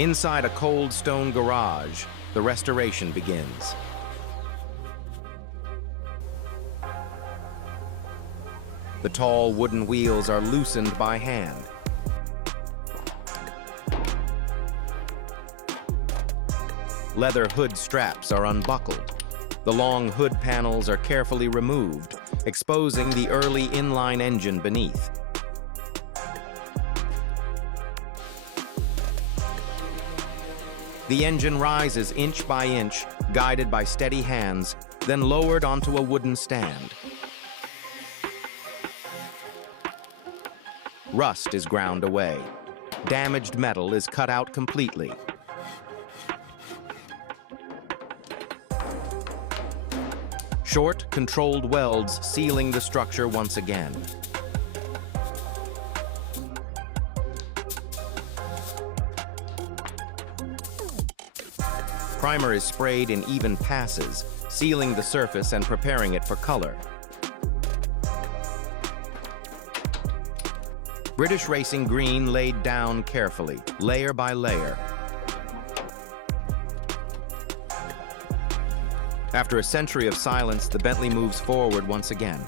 Inside a cold stone garage, the restoration begins. The tall wooden wheels are loosened by hand. Leather hood straps are unbuckled. The long hood panels are carefully removed, exposing the early inline engine beneath. The engine rises inch by inch, guided by steady hands, then lowered onto a wooden stand. Rust is ground away. Damaged metal is cut out completely. Short, controlled welds sealing the structure once again. Primer is sprayed in even passes, sealing the surface and preparing it for color. British Racing green laid down carefully, layer by layer. After a century of silence, the Bentley moves forward once again.